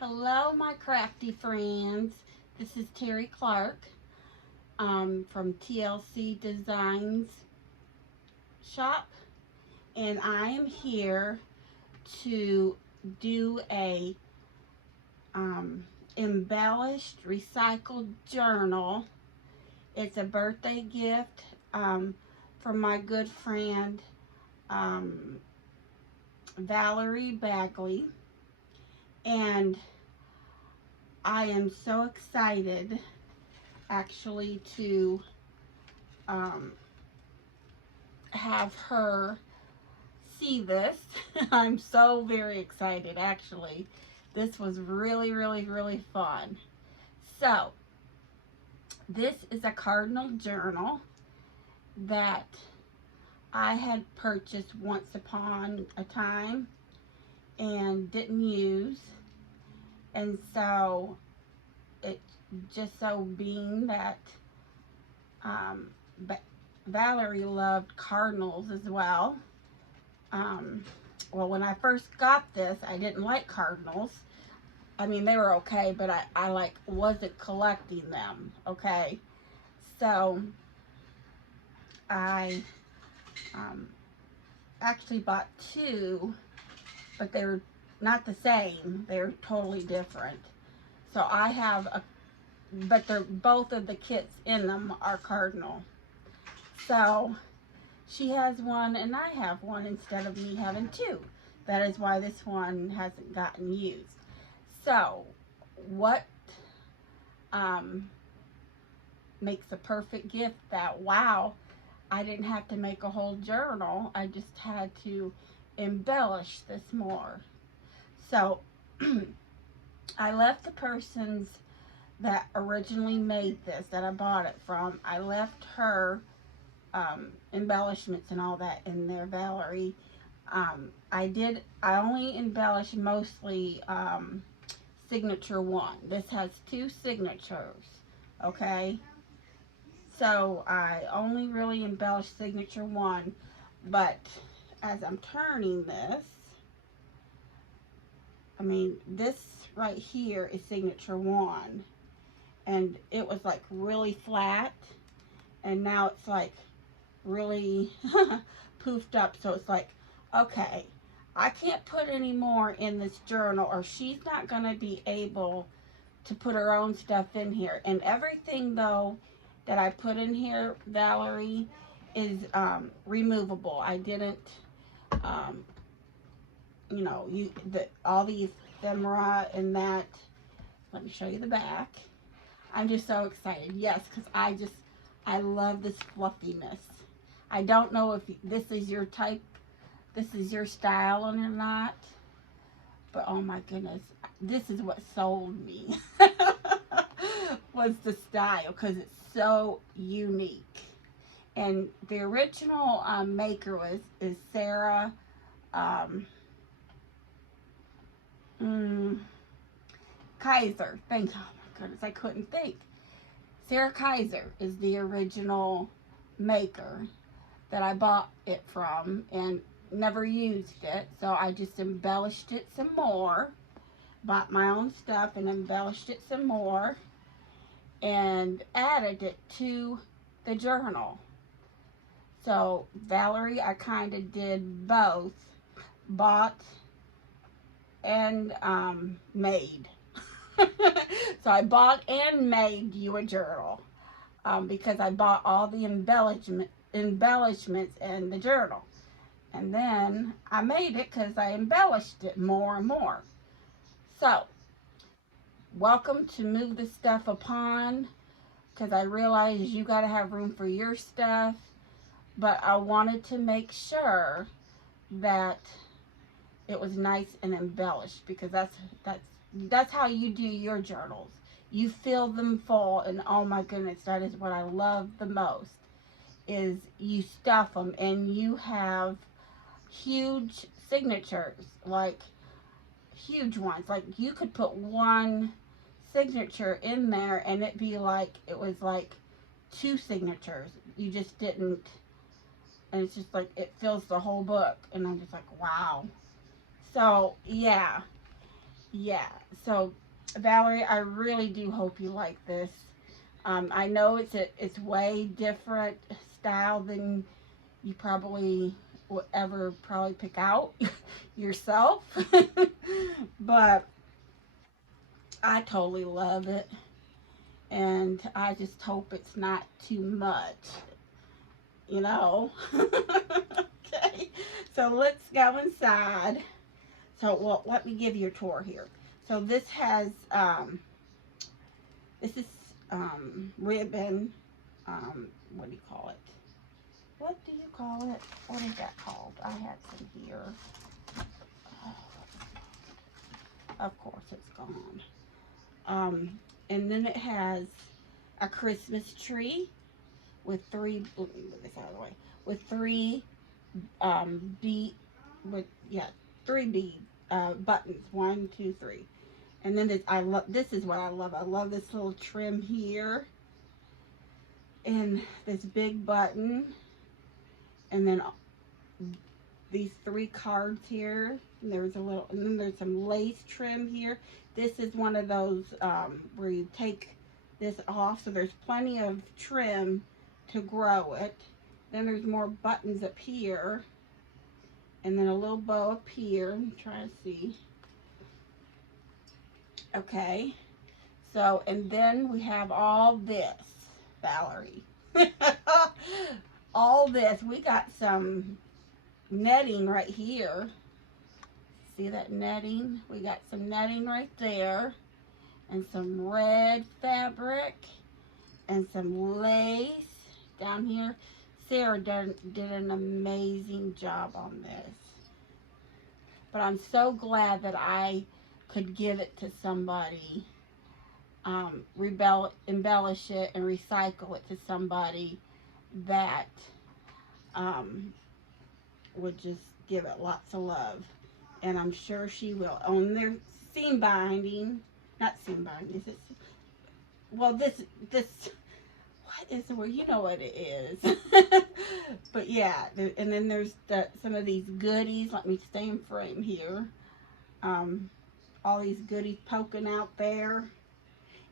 Hello, my crafty friends. This is Terry Clark from TLC Designs Shop, and I am here to do a embellished recycled journal. It's a birthday gift from my good friend um, Valerie Bagley, and I am so excited actually to um, have her see this. I'm so very excited actually. This was really fun. So, this is a Cardinal journal that I had purchased once upon a time and didn't use. And so, it just so being that um, Valerie loved cardinals as well. Um, well, when I first got this, I didn't like cardinals. I mean, they were okay, but I like wasn't collecting them. Okay, so I um, actually bought two, but they were not the same. They're totally different. So I have a, but they're both of the kits in them are cardinal. So she has one and I have one instead of me having two. That is why this one hasn't gotten used. So, what um, makes a perfect gift that, wow, I didn't have to make a whole journal. I just had to embellish this more. So, I left the persons that originally made this, that I bought it from, I left her embellishments and all that in there, Valerie. I only embellished mostly signature one. This has two signatures, okay? So I only really embellished signature one, but as I'm turning this, I mean, this right here is signature one, and it was like really flat, and now it's like really poofed up, so it's like, okay, I can't put any more in this journal or she's not going to be able to put her own stuff in here. And everything though that I put in here, Valerie, is removable. I didn't all the ephemera and that. Let me show you the back. I'm just so excited. Yes, because I love this fluffiness. I don't know if this is your type, this is your style or not, but oh my goodness, this is what sold me was the style, because it's so unique. And the original maker is Sarah Kaiser. Thank, oh my goodness, I couldn't think. Sarah Kaiser is the original maker that I bought it from and never used it, so I just embellished it some more, bought my own stuff and embellished it some more and added it to the journal. So Valerie, I kind of did both, bought and made. So I bought and made you a journal because I bought all the embellishments in the journal. And then I made it because I embellished it more and more. So, welcome to Move the Stuff Upon, because I realize you got to have room for your stuff. But I wanted to make sure that it was nice and embellished, because that's how you do your journals. You fill them full, and oh my goodness, that is what I love the most, is you stuff them and you have huge signatures, like huge ones. Like you could put one signature in there and it be like, it was like two signatures. You just didn't, and it's just like, it fills the whole book, and I'm just like, wow. So yeah, Yeah, so Valerie, I really do hope you like this. I know it's way different style than you probably will ever probably pick out yourself, but I totally love it, and I just hope it's not too much, you know. Okay, so let's go inside. So, well, let me give you a tour here. So this has this is ribbon. What do you call it? What do you call it? What is that called? I had some here. Of course, it's gone. And then it has a Christmas tree with three. Let me move this out of the way. With three bead. With yeah, three bead buttons. One, two, three. And then this, I love. This is what I love. I love this little trim here, and this big button, and then these three cards here. And there's a little, and then there's some lace trim here. This is one of those where you take this off, so there's plenty of trim to grow it. Then there's more buttons up here, and then a little bow up here. I'm trying to see. Okay, so and then we have all this, Valerie. All this. We got some netting right here. See that netting? We got some netting right there, and some red fabric, and some lace down here. Sarah did an amazing job on this. But I'm so glad that I could give it to somebody, embellish it and recycle it to somebody that would just give it lots of love. And I'm sure she will. On their seam binding, not seam binding, is it? Well, this, what is the word? You know what it is. But yeah, and then there's some of these goodies. Let me stay in frame here. All these goodies poking out there.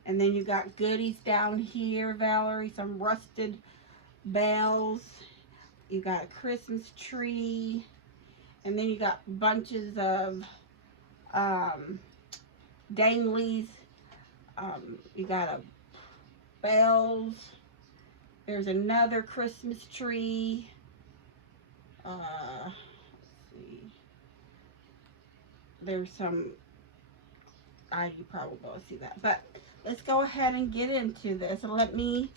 And then you got goodies down here, Valerie. Some rusted bells. You got a Christmas tree. And then you got bunches of danglies. You got a bells. There's another Christmas tree. Let's see. There's some. You probably won't see that, but let's go ahead and get into this. And let me.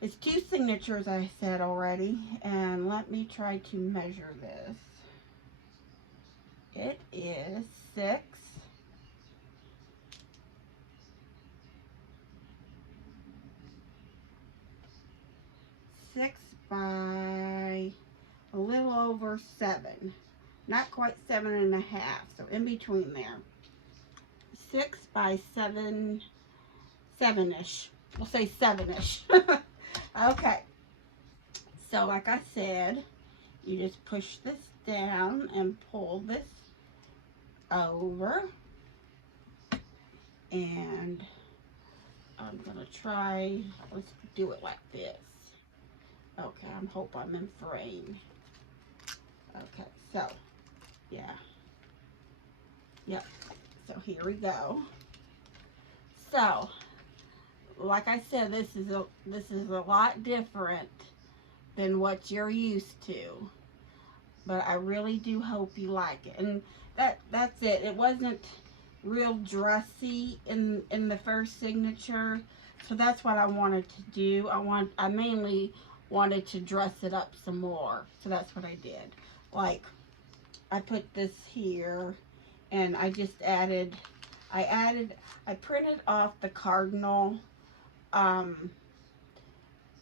It's 2 signatures, I said already, and let me try to measure this. It is 6 by a little over 7. Not quite 7.5, so in between there. 6 by 7, 7-ish. We'll say 7-ish. Okay. So like I said, you just push this down and pull this over. And I'm going to try, let's do it like this. Okay, I hope I'm in frame. Okay, so, yeah. Yep, so here we go. So, like I said, this is a lot different than what you're used to. But I really do hope you like it. And that's it. It wasn't real dressy in the first signature. So that's what I wanted to do. I mainly wanted to dress it up some more. So that's what I did. Like, I put this here, and I just added, I printed off the Cardinal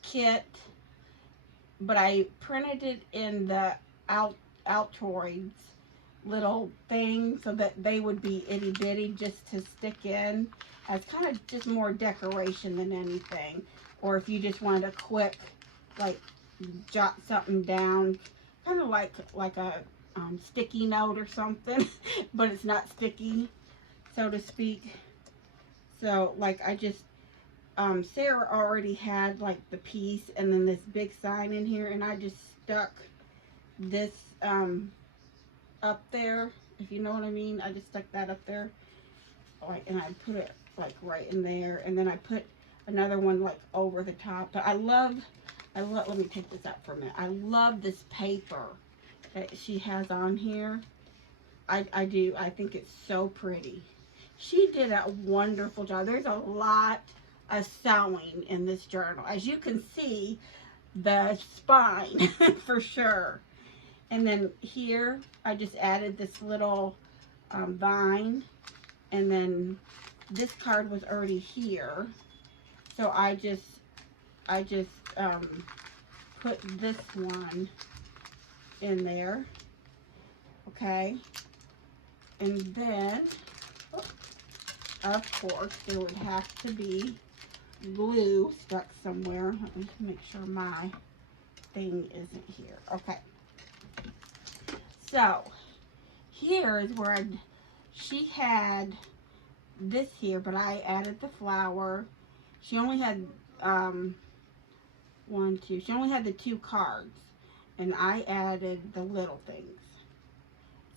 kit, but I printed it in the Altoids little thing so that they would be itty bitty just to stick in as kind of just more decoration than anything. Or if you just wanted a quick, like, jot something down, kind of like a sticky note or something, but it's not sticky, so to speak. So like I just, Sarah already had like the piece and then this big sign in here, and I just stuck this up there, if you know what I mean. I just stuck that up there, like, and I put it like right in there, and then I put another one like over the top. But I love, let me take this out for a minute. I love this paper that she has on here. I do. I think it's so pretty. She did a wonderful job. There's a lot of sewing in this journal. As you can see, the spine for sure. And then here, I just added this little vine. And then this card was already here. So I just put this one in there. Okay. And then, of course, there would have to be glue stuck somewhere. Let me make sure my thing isn't here. Okay. So, here is where she had this here, but I added the flower. She only had, she only had the 2 cards, and I added the little things.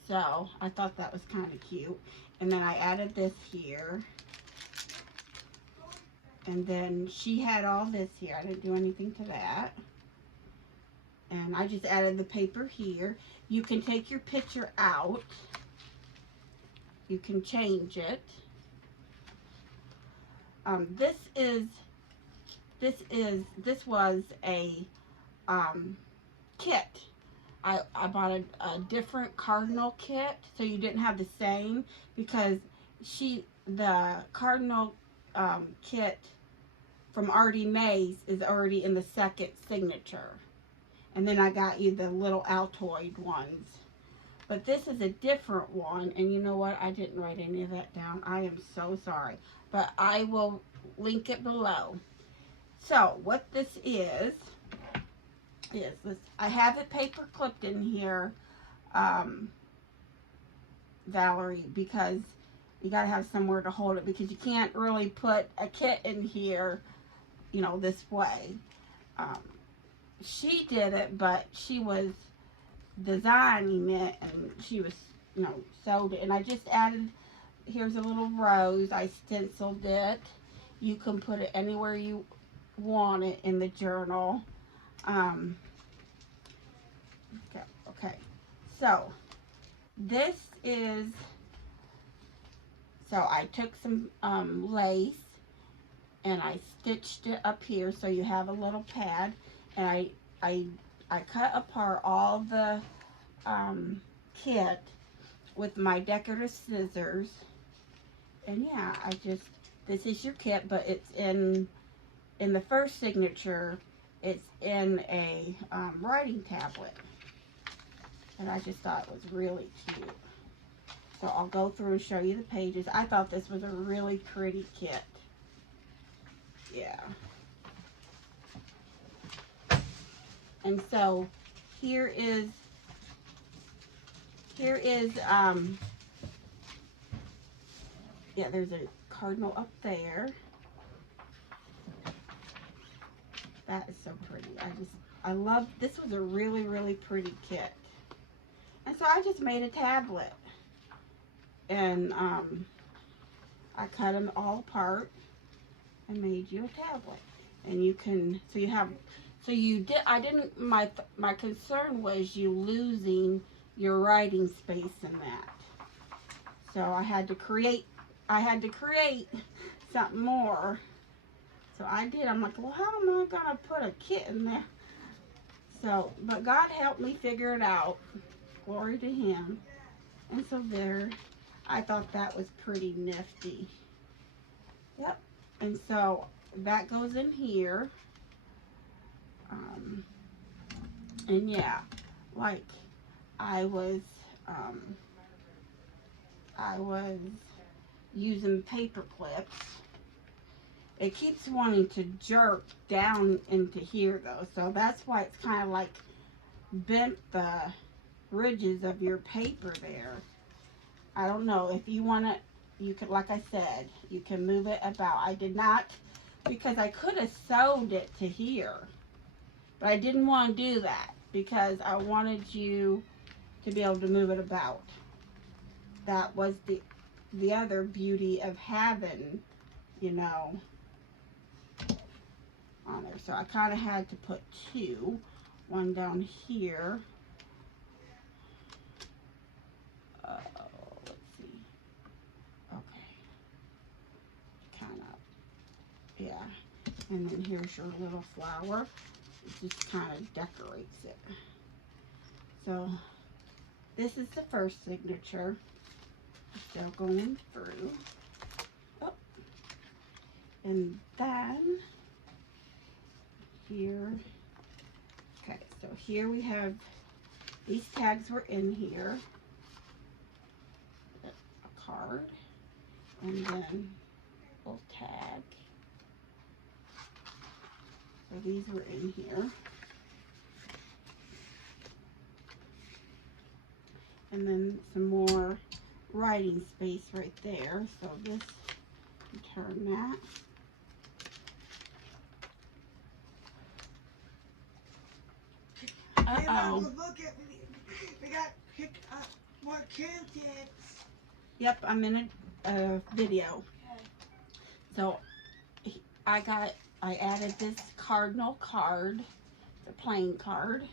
So, I thought that was kind of cute. And then I added this here. And then she had all this here. I didn't do anything to that. And I just added the paper here. You can take your picture out. You can change it. This was a kit. I bought a different Cardinal kit, so you didn't have the same, because the Cardinal kit from Artie Mae's is already in the 2nd signature. And then I got you the little Altoid ones. But this is a different one, and you know what? I didn't write any of that down. I am so sorry. But I will link it below. So, what this is this. I have it paper clipped in here, Valerie, because you got to have somewhere to hold it, because you can't really put a kit in here, you know, this way. She did it, but she was designing it, and she was, you know, sewed it. And I just added, here's a little rose. I stenciled it. You can put it anywhere you want it in the journal. Okay. So, this is, so I took some lace, and I stitched it up here so you have a little pad, and I cut apart all the kit with my decorative scissors. And yeah, this is your kit, but it's in the 1st signature, it's in a writing tablet. And I just thought it was really cute. So I'll go through and show you the pages. I thought this was a really pretty kit. Yeah. And so here is yeah, there's a cardinal up there. That is so pretty. I love, this was a really, really pretty kit. And so I just made a tablet. And I cut them all apart and made you a tablet. And you can, so you have, so you did, I didn't, my concern was you losing your writing space in that. So I had to create something more. So I did. I'm like, well, how am I gonna put a kit in there? So, but God helped me figure it out. Glory to Him. And so there, I thought that was pretty nifty. Yep. And so that goes in here. And yeah, like I was using paper clips. It keeps wanting to jerk down into here though, so that's why it's kind of like bent the ridges of your paper there. I don't know if you want to, you could, like I said, you can move it about. I did not, because I could have sewed it to here, but I didn't want to do that because I wanted you to be able to move it about. That was the other beauty of having, you know, on there. So I kind of had to put two, one down here. Let's see. Okay. Kind of, yeah. And then here's your little flower. It just kind of decorates it. So this is the first signature. Still going through. Oh. And then here, okay, so here we have, these tags were in here, a card, and then a little tag. So these were in here. And then some more writing space right there. So this, turn that. Uh-oh. Look at me. We got picked up more candidates. Yep, I'm in a video. Okay. So I added this Cardinal card, the plain card,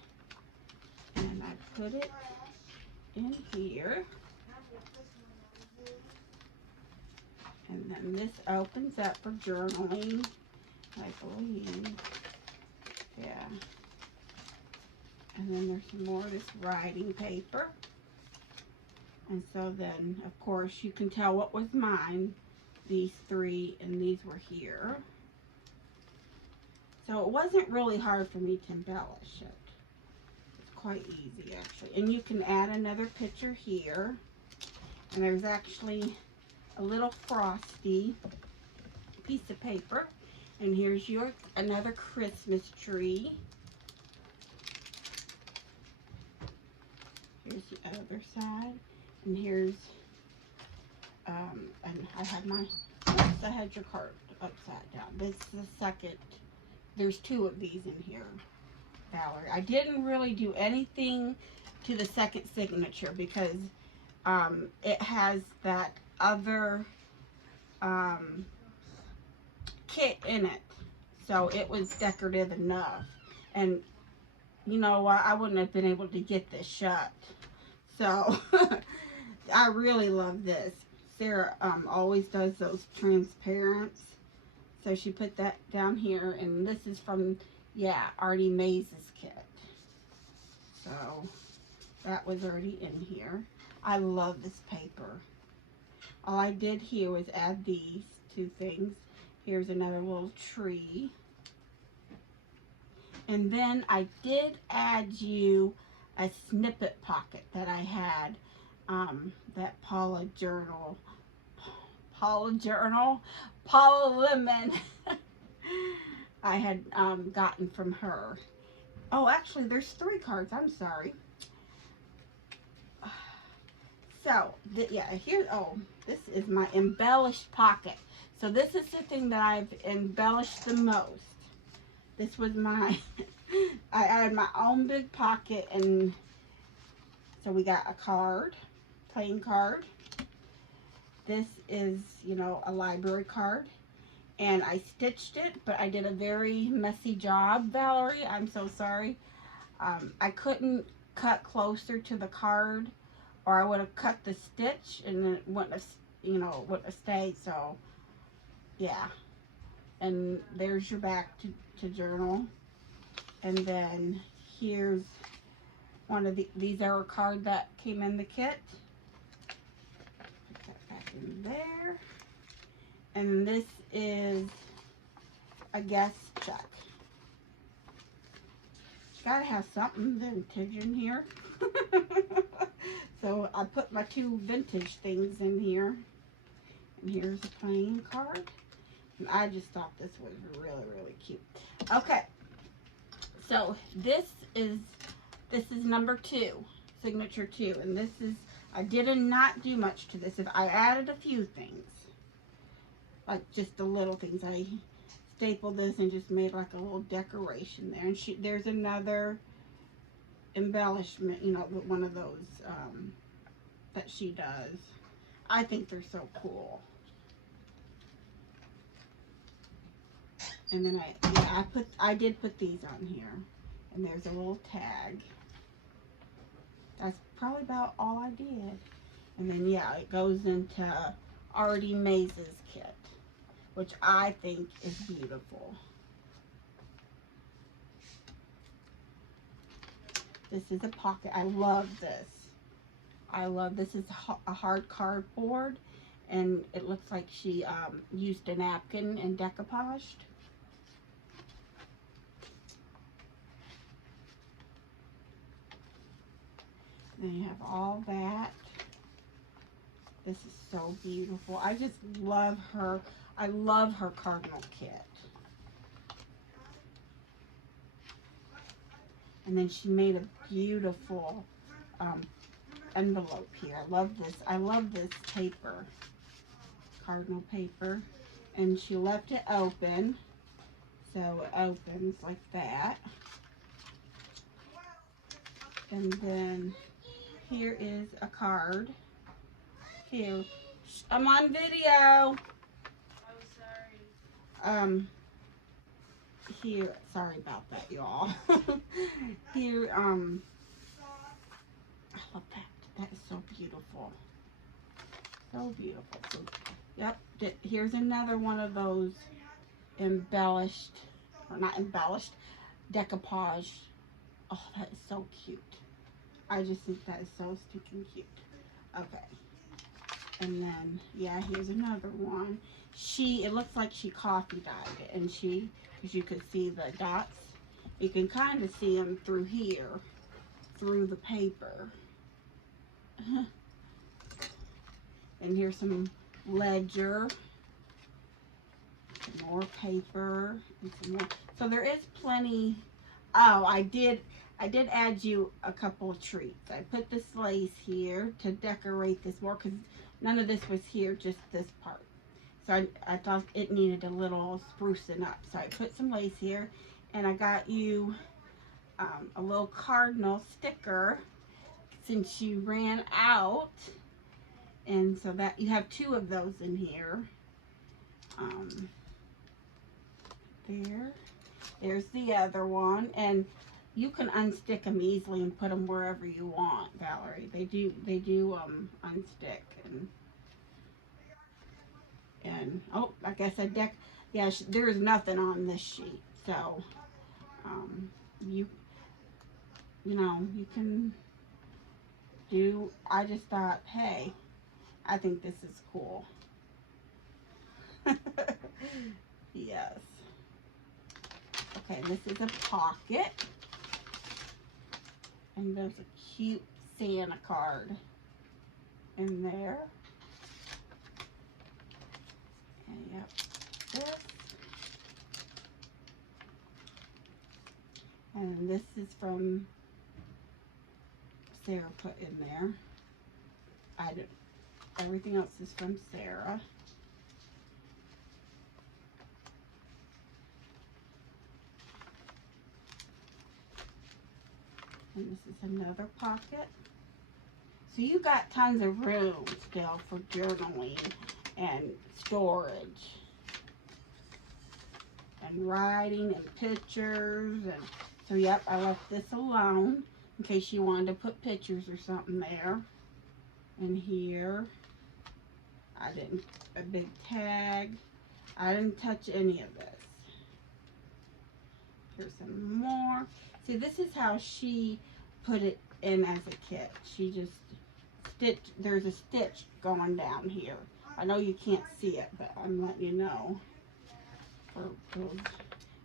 and I put it in here. And then this opens up for journaling, I believe. Yeah. And then there's some more of this writing paper. And so then, of course, you can tell what was mine. These three, and these were here. So it wasn't really hard for me to embellish it. It's quite easy, actually. And you can add another picture here. And there's actually a little frosty piece of paper. And here's your another Christmas tree. Here's the other side. And here's, and I had I had your card upside down. This is the second. There's two of these in here, Valerie. I didn't really do anything to the second signature because it has that other kit in it. So it was decorative enough. And you know what? I wouldn't have been able to get this shut. So I really love this. Sarah always does those transparents. So she put that down here, and this is from, yeah, Artie Mays' kit. So that was already in here. I love this paper. All I did here was add these two things. Here's another little tree. And then I did add you a snippet pocket that I had, that Paula Lemon I had gotten from her. Oh, actually, there's 3 cards. I'm sorry. So, yeah, here, oh, this is my embellished pocket. So this is the thing that I've embellished the most. This was my, I added my own big pocket, and so we got a card, plain card. This is, you know, a library card, and I stitched it, but I did a very messy job, Valerie. I'm so sorry. I couldn't cut closer to the card, or I would have cut the stitch, and it wouldn't have, you know, wouldn't have stayed. So, yeah. And there's your back to journal. And then here's one of these are a card that came in the kit. Put that back in there. And this is a guest check. Gotta have something vintage in here. So I put my 2 vintage things in here. And here's a plain card. And I just thought this was really, really cute. Okay. So this is number 2. signature too. And this is, I did not do much to this. If I added a few things, like just the little things. I stapled this and just made like a little decoration there. And there's another embellishment, you know, one of those that she does. I think they're so cool. And then I did put these on here. And there's a little tag. That's probably about all I did. And then yeah, it goes into Artie Maze's kit, which I think is beautiful. This is a pocket. I love this. I love this. Is a hard cardboard, and it looks like she used a napkin and decoupaged. Then you have all that. This is so beautiful. I just love her. I love her Cardinal kit. And then she made a beautiful envelope here. I love this. I love this paper, Cardinal paper. And she left it open, so it opens like that. And then here is a card. Here, I'm on video. Oh, sorry. Here, sorry about that, y'all. Here, I love that. That is so beautiful. So beautiful. So, yep. Here's another one of those embellished, or not embellished, decoupage. Oh, that is so cute. I just think that is so stinking cute. Okay. And then, yeah, here's another one. It looks like she coffee dyed it. And because you could see the dots. You can kind of see them through here, through the paper. And here's some ledger. Some more paper. And some more. So there is plenty. Oh, I did add you a couple of treats. I put this lace here to decorate this more because none of this was here, just this part. So I thought it needed a little sprucing up. So I put some lace here, and I got you a little Cardinal sticker since you ran out. And so that you have 2 of those in here. There's the other one, and you can unstick them easily and put them wherever you want, Valerie. They do unstick. And oh, like I said, yeah, there's nothing on this sheet, so you know, you can do. I just thought, hey, I think this is cool. Yes. Okay, this is a pocket. And there's a cute Santa card in there. And yep, this. And this is from Sarah put in there. Everything else is from Sarah. And this is another pocket. So you got tons of room still for journaling and storage and writing and pictures. And so yep, I left this alone in case you wanted to put pictures or something there. And here, a big tag. I didn't touch any of this. Here's some more. See, this is how she put it in as a kit. She just stitched, there's a stitch going down here. I know you can't see it, but I'm letting you know.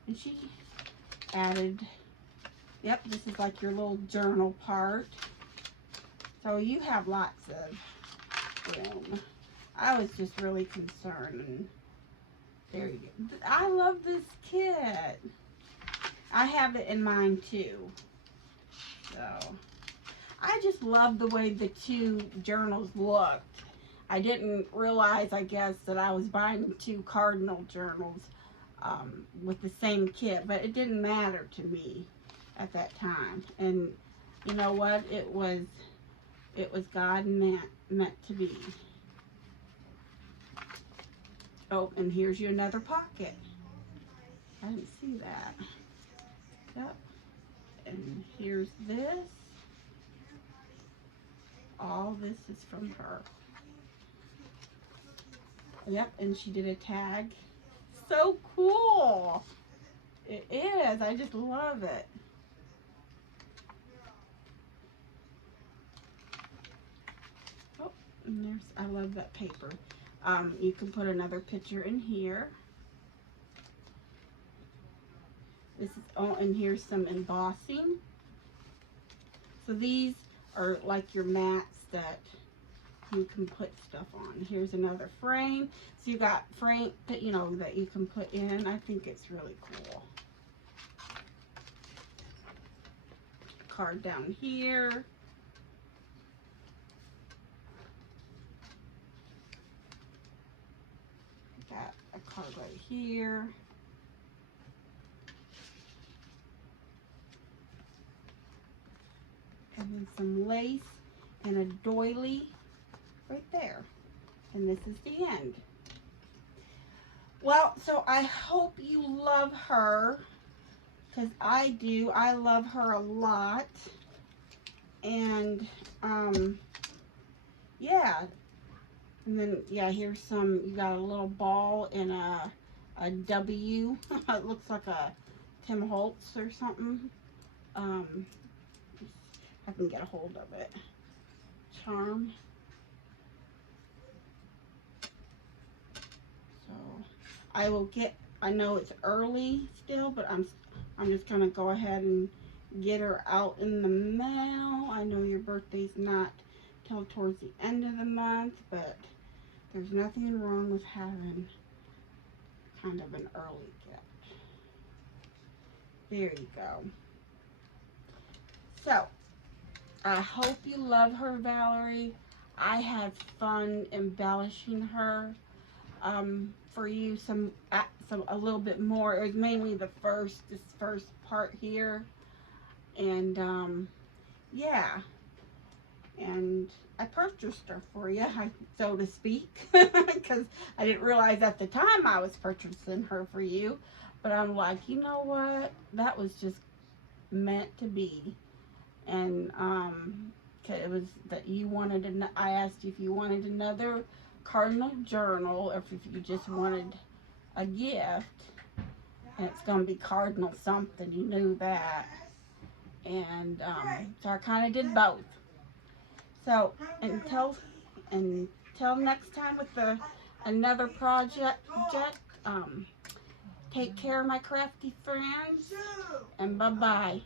And she added, yep, this is like your little journal part. So you have lots of room. I was just really concerned. And there you go. I love this kit. I have it in mine too. So I just love the way the two journals looked. I didn't realize, I guess, that I was buying two Cardinal journals with the same kit, but it didn't matter to me at that time. And you know what? It was God meant to be. Oh, and here's you another pocket. I didn't see that. Yep. And here's this. All this is from her. Yep, and she did a tag. So cool. It is. I just love it. Oh, and there's, I love that paper. You can put another picture in here. This is, oh, and here's some embossing. So these are like your mats that you can put stuff on. Here's another frame. So you got frame that, you know, that you can put in. I think it's really cool. Card down here. Got a card right here. And then some lace and a doily right there. And this is the end. Well, so I hope you love her, because I do. I love her a lot. And yeah. And then yeah, here's some, you got a little ball and a W. It looks like a Tim Holtz or something. I can get a hold of it. Charm. So I will get, I know it's early still, but I'm just gonna go ahead and get her out in the mail. I know your birthday's not till towards the end of the month, but there's nothing wrong with having kind of an early gift. There you go. So I hope you love her, Valerie. I had fun embellishing her for you some a little bit more. It was mainly this first part here, and yeah, and I purchased her for you, so to speak, because I didn't realize at the time I was purchasing her for you, but I'm like, you know what? That was just meant to be. And it was that you wanted, I asked you if you wanted another Cardinal journal, or if you just wanted a gift, and it's going to be Cardinal something, you knew that. And so I kind of did both. So until next time with another project, take care, my crafty friends, and bye-bye.